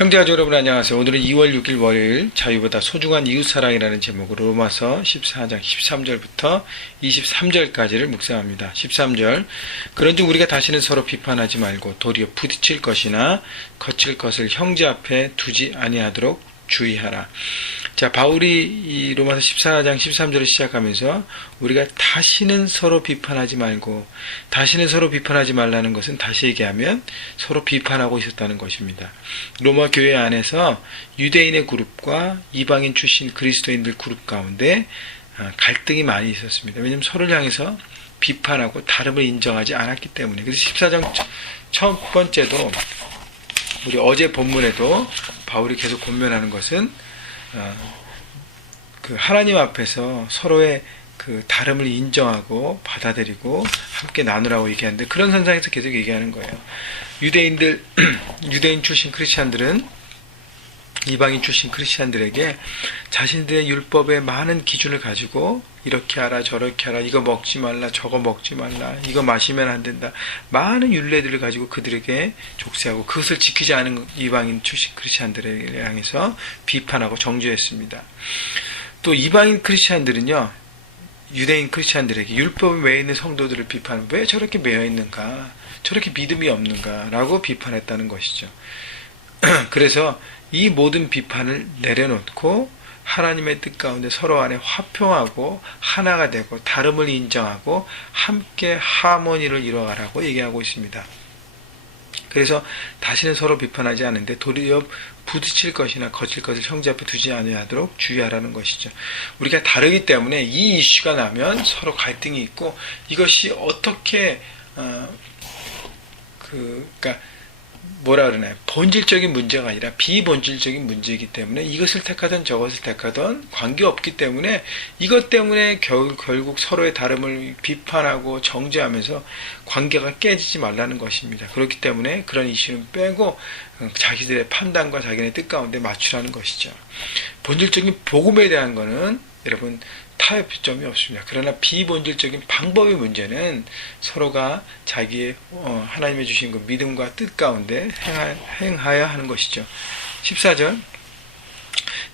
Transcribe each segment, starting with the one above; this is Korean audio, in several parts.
형제가족 여러분 안녕하세요. 오늘은 2월 6일 월요일 자유보다 소중한 이웃사랑이라는 제목으로 로마서 14장 13절부터 23절까지를 묵상합니다. 13절 그런즉 우리가 다시는 서로 비판하지 말고 도리어 부딪힐 것이나 거칠 것을 형제 앞에 두지 아니하도록 주의하라. 자, 바울이 이 로마서 14장 13절을 시작하면서 우리가 다시는 서로 비판하지 말고, 다시는 서로 비판하지 말라는 것은 다시 얘기하면 서로 비판하고 있었다는 것입니다. 로마 교회 안에서 유대인의 그룹과 이방인 출신 그리스도인들 그룹 가운데 갈등이 많이 있었습니다. 왜냐하면 서로를 향해서 비판하고 다름을 인정하지 않았기 때문에. 그래서 14장 첫 번째도 우리 어제 본문에도 바울이 계속 권면하는 것은 그 하나님 앞에서 서로의 그 다름을 인정하고 받아들이고 함께 나누라고 얘기하는데, 그런 선상에서 계속 얘기하는 거예요. 유대인 출신 크리스찬들은 이방인 출신 크리스찬들에게 자신들의 율법에 많은 기준을 가지고 이렇게 하라 저렇게 하라, 이거 먹지 말라 저거 먹지 말라, 이거 마시면 안 된다, 많은 율례들을 가지고 그들에게 족쇄하고 그것을 지키지 않은 이방인 출신 크리스찬들을 향해서 비판하고 정죄했습니다. 또 이방인 크리스찬들은요, 유대인 크리스찬들에게 율법에 매여 있는 성도들을 비판하면 왜 저렇게 매여 있는가, 저렇게 믿음이 없는가 라고 비판했다는 것이죠. 그래서 이 모든 비판을 내려놓고 하나님의 뜻 가운데 서로 안에 화평하고 하나가 되고 다름을 인정하고 함께 하모니를 이뤄가라고 얘기하고 있습니다. 그래서 다시는 서로 비판하지 않는데 도리어 부딪힐 것이나 거칠 것을 형제 앞에 두지 아니하도록 주의하라는 것이죠. 우리가 다르기 때문에 이 이슈가 나면 서로 갈등이 있고, 이것이 어떻게 그러니까 뭐라 그러나요? 본질적인 문제가 아니라 비본질적인 문제이기 때문에 이것을 택하든 저것을 택하든 관계없기 때문에, 이것 때문에 결국 서로의 다름을 비판하고 정죄하면서 관계가 깨지지 말라는 것입니다. 그렇기 때문에 그런 이슈는 빼고 자기들의 판단과 자기네 뜻 가운데 맞추라는 것이죠. 본질적인 복음에 대한 거는 여러분 타협점이 없습니다. 그러나 비본질적인 방법의 문제는 서로가 자기의 하나님의 주신 그 믿음과 뜻 가운데 행하여야 하는 것이죠. 14절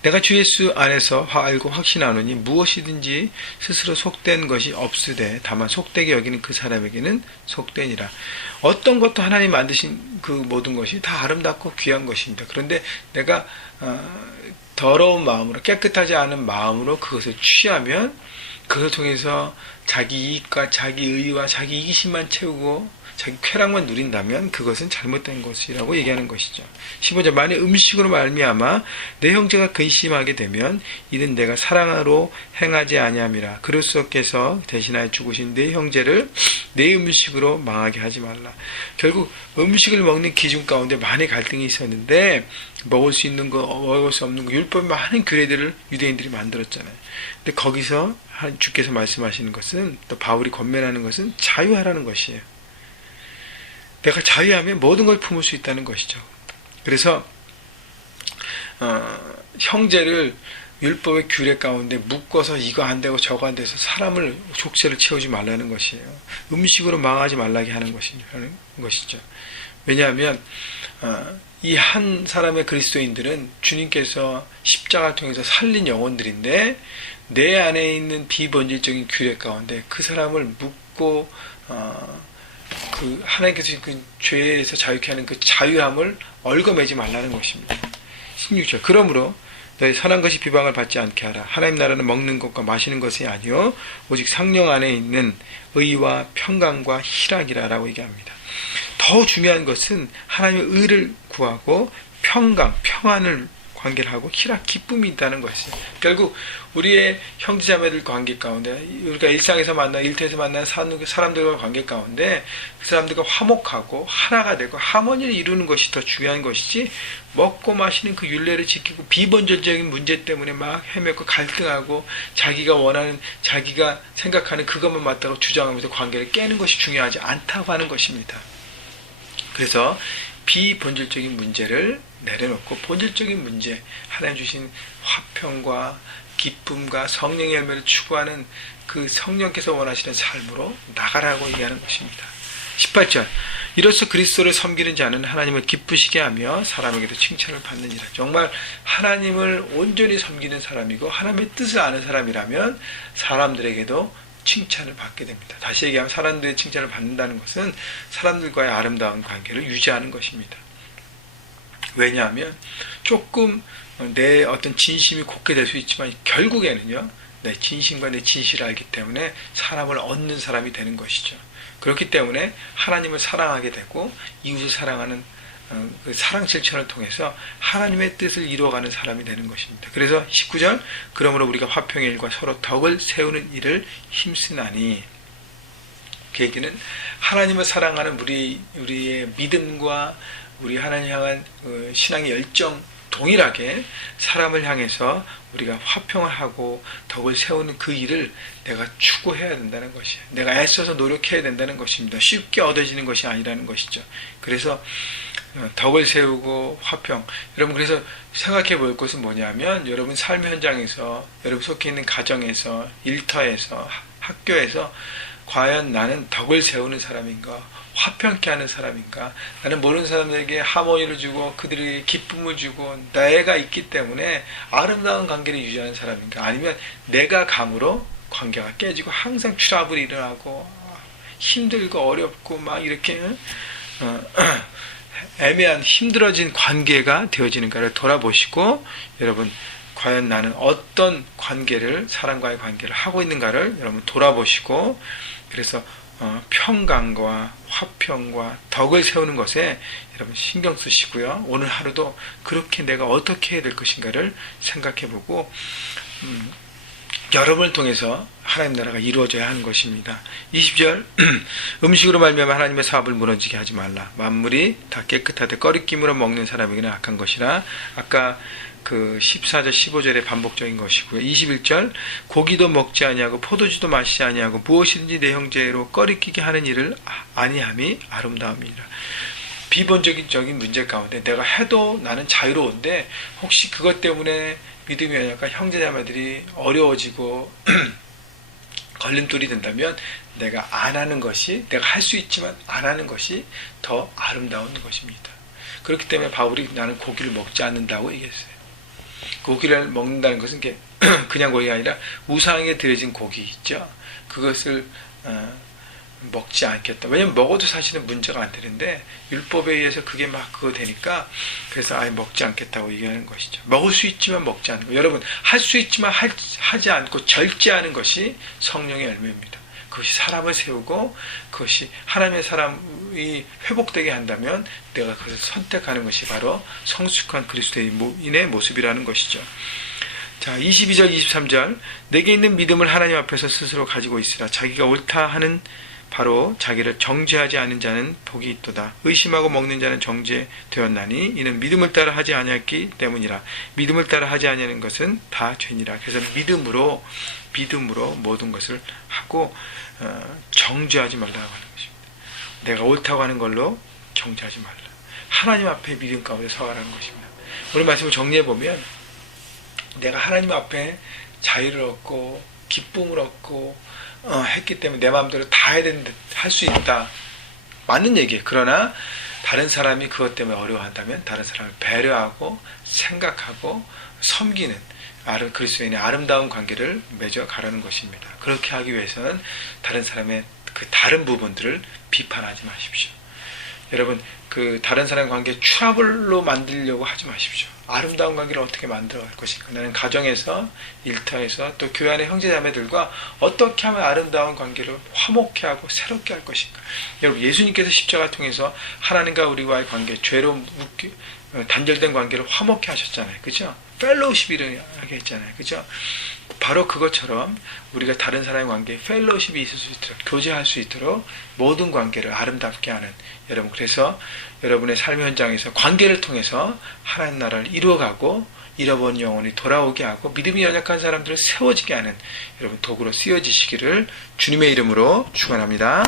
내가 주 예수 안에서 알고 확신하노니 무엇이든지 스스로 속된 것이 없으되 다만 속되게 여기는 그 사람에게는 속되니라. 어떤 것도 하나님 만드신 그 모든 것이 다 아름답고 귀한 것입니다. 그런데 내가 더러운 마음으로, 깨끗하지 않은 마음으로 그것을 취하면 그것을 통해서 자기 이익과 자기 의와 자기 이기심만 채우고 자기 쾌락만 누린다면 그것은 잘못된 것이라고 얘기하는 것이죠. 15절 만일 음식으로 말미암아 내 형제가 근심하게 되면 이는 내가 사랑으로 행하지 아니함이라. 그리스도께서 대신하여 죽으신 내 형제를 내 음식으로 망하게 하지 말라. 결국 음식을 먹는 기준 가운데 많은 갈등이 있었는데, 먹을 수 있는 거, 먹을 수 없는 거, 율법의 많은 규례들을 유대인들이 만들었잖아요. 근데 거기서 주께서 말씀하시는 것은, 또 바울이 권면하는 것은 자유하라는 것이에요. 내가 자유하면 모든 걸 품을 수 있다는 것이죠. 그래서 형제를 율법의 규례 가운데 묶어서 이거 안 되고 저거 안 돼서 사람을 족쇄를 채우지 말라는 것이에요. 음식으로 망하지 말라게 하는 것이죠. 왜냐하면 이 한 사람의 그리스도인들은 주님께서 십자가를 통해서 살린 영혼들인데, 내 안에 있는 비본질적인 규례 가운데 그 사람을 묶고 그 하나님께서 그 죄에서 자유케 하는 그 자유함을 얽어매지 말라는 것입니다. 16절 그러므로 너희 선한 것이 비방을 받지 않게 하라. 하나님 나라는 먹는 것과 마시는 것이 아니요 오직 성령 안에 있는 의와 평강과 희락이라 라고 얘기합니다. 더 중요한 것은 하나님의 의를 구하고 평강, 평안을 관계를 하고 희락, 기쁨이 있다는 것이죠. 결국 우리의 형제자매들 관계 가운데, 우리가 일상에서 만나, 일터에서 만나는 사람들과 관계 가운데 그 사람들과 화목하고 하나가 되고 하모니를 이루는 것이 더 중요한 것이지, 먹고 마시는 그 율례를 지키고 비본질적인 문제 때문에 막 헤매고 갈등하고 자기가 원하는, 자기가 생각하는 그것만 맞다고 주장하면서 관계를 깨는 것이 중요하지 않다고 하는 것입니다. 그래서 비본질적인 문제를 내려놓고 본질적인 문제, 하나님 주신 화평과 기쁨과 성령의 열매를 추구하는 그 성령께서 원하시는 삶으로 나가라고 얘기하는 것입니다. 18절 이로써 그리스도를 섬기는 자는 하나님을 기쁘시게 하며 사람에게도 칭찬을 받느니라. 정말 하나님을 온전히 섬기는 사람이고 하나님의 뜻을 아는 사람이라면 사람들에게도 칭찬을 받게 됩니다. 다시 얘기하면 사람들의 칭찬을 받는다는 것은 사람들과의 아름다운 관계를 유지하는 것입니다. 왜냐하면 조금 내 어떤 진심이 곱게 될 수 있지만 결국에는요, 내 진심과 내 진실을 알기 때문에 사람을 얻는 사람이 되는 것이죠. 그렇기 때문에 하나님을 사랑하게 되고 이웃을 사랑하는 그 사랑 실천을 통해서 하나님의 뜻을 이루어가는 사람이 되는 것입니다. 그래서 19절, 그러므로 우리가 화평의 일과 서로 덕을 세우는 일을 힘쓰나니, 그 얘기는 하나님을 사랑하는 우리의 믿음과 우리 하나님 향한 신앙의 열정 동일하게 사람을 향해서 우리가 화평을 하고 덕을 세우는 그 일을 내가 추구해야 된다는 것이에요. 내가 애써서 노력해야 된다는 것입니다. 쉽게 얻어지는 것이 아니라는 것이죠. 그래서 덕을 세우고 화평. 여러분, 그래서 생각해 볼 것은 뭐냐면, 여러분 삶 현장에서, 여러분 속해 있는 가정에서, 일터에서, 학교에서 과연 나는 덕을 세우는 사람인가, 화평케 하는 사람인가, 나는 모르는 사람들에게 하모니를 주고 그들에게 기쁨을 주고 나애가 있기 때문에 아름다운 관계를 유지하는 사람인가, 아니면 내가 감으로 관계가 깨지고 항상 트러블이 일어나고 힘들고 어렵고 막 이렇게 애매한 힘들어진 관계가 되어지는가를 돌아보시고, 여러분 과연 나는 어떤 관계를, 사람과의 관계를 하고 있는가를 여러분 돌아보시고, 그래서 평강과 화평과 덕을 세우는 것에 여러분 신경 쓰시고요. 오늘 하루도 그렇게 내가 어떻게 해야 될 것인가를 생각해보고 여러분을 통해서 하나님 나라가 이루어져야 하는 것입니다. 20절, 음식으로 말미암아 하나님의 사업을 무너지게 하지 말라. 만물이 다 깨끗하되 꺼리낌으로 먹는 사람에게는 악한 것이라. 아까 그 14절 15절의 반복적인 것이고요. 21절, 고기도 먹지 아니하고 포도주도 마시지 아니하고 무엇이든지 내 형제로 꺼리끼게 하는 일을 아니함이 아름다움이라. 비본적인 문제 가운데 내가 해도 나는 자유로운데 혹시 그것 때문에 믿음이 약간 형제자매들이 어려워지고 걸림돌이 된다면 내가 안 하는 것이, 내가 할 수 있지만 안 하는 것이 더 아름다운 것입니다. 그렇기 때문에 바울이 나는 고기를 먹지 않는다고 얘기했어요. 고기를 먹는다는 것은 그냥 고기가 아니라 우상에 드려진 고기 있죠. 그것을 먹지 않겠다. 왜냐면 먹어도 사실은 문제가 안 되는데 율법에 의해서 그게 막 그거 되니까, 그래서 아예 먹지 않겠다고 얘기하는 것이죠. 먹을 수 있지만 먹지 않는 거. 여러분, 할 수 있지만 하지 않고 절제하는 것이 성령의 열매입니다. 그것이 사람을 세우고 그것이 하나님의 사람이 회복되게 한다면 내가 그것을 선택하는 것이 바로 성숙한 그리스도인의 모습이라는 것이죠. 자, 22절 23절, 내게 있는 믿음을 하나님 앞에서 스스로 가지고 있으라. 자기가 옳다 하는 바로 자기를 정죄하지 않은 자는 복이 있도다. 의심하고 먹는 자는 정죄되었나니 이는 믿음을 따라 하지 아니했기 때문이라. 믿음을 따라 하지 아니하는 것은 다 죄니라. 그래서 믿음으로 모든 것을 하고 정죄하지 말라고 하는 것입니다. 내가 옳다고 하는 걸로 정죄하지 말라. 하나님 앞에 믿음 가운데 서가라는 것입니다. 오늘 말씀을 정리해보면, 내가 하나님 앞에 자유를 얻고 기쁨을 얻고 했기 때문에 내 마음대로 다 해야 되는데 할 수 있다. 맞는 얘기예요. 그러나 다른 사람이 그것 때문에 어려워한다면 다른 사람을 배려하고 생각하고 섬기는 그리스도인의 아름다운 관계를 맺어가라는 것입니다. 그렇게 하기 위해서는 다른 사람의 그 다른 부분들을 비판하지 마십시오. 여러분, 그 다른 사람 관계 트러블로 만들려고 하지 마십시오. 아름다운 관계를 어떻게 만들어갈 것인가. 나는 가정에서, 일터에서, 또 교회 안의 형제자매들과 어떻게 하면 아름다운 관계를 화목케 하고 새롭게 할 것인가. 여러분, 예수님께서 십자가 통해서 하나님과 우리와의 관계, 죄로 단절된 관계를 화목케 하셨잖아요. 그죠? 펠로우십이 일어나게 했잖아요. 그죠? 바로 그것처럼 우리가 다른 사람의 관계에 펠로우십이 있을 수 있도록, 교제할 수 있도록 모든 관계를 아름답게 하는, 여러분, 그래서 여러분의 삶 현장에서 관계를 통해서 하나님 나라를 이루어가고 잃어버린 영혼이 돌아오게 하고 믿음이 연약한 사람들을 세워지게 하는 여러분 도구로 쓰여지시기를 주님의 이름으로 축원합니다.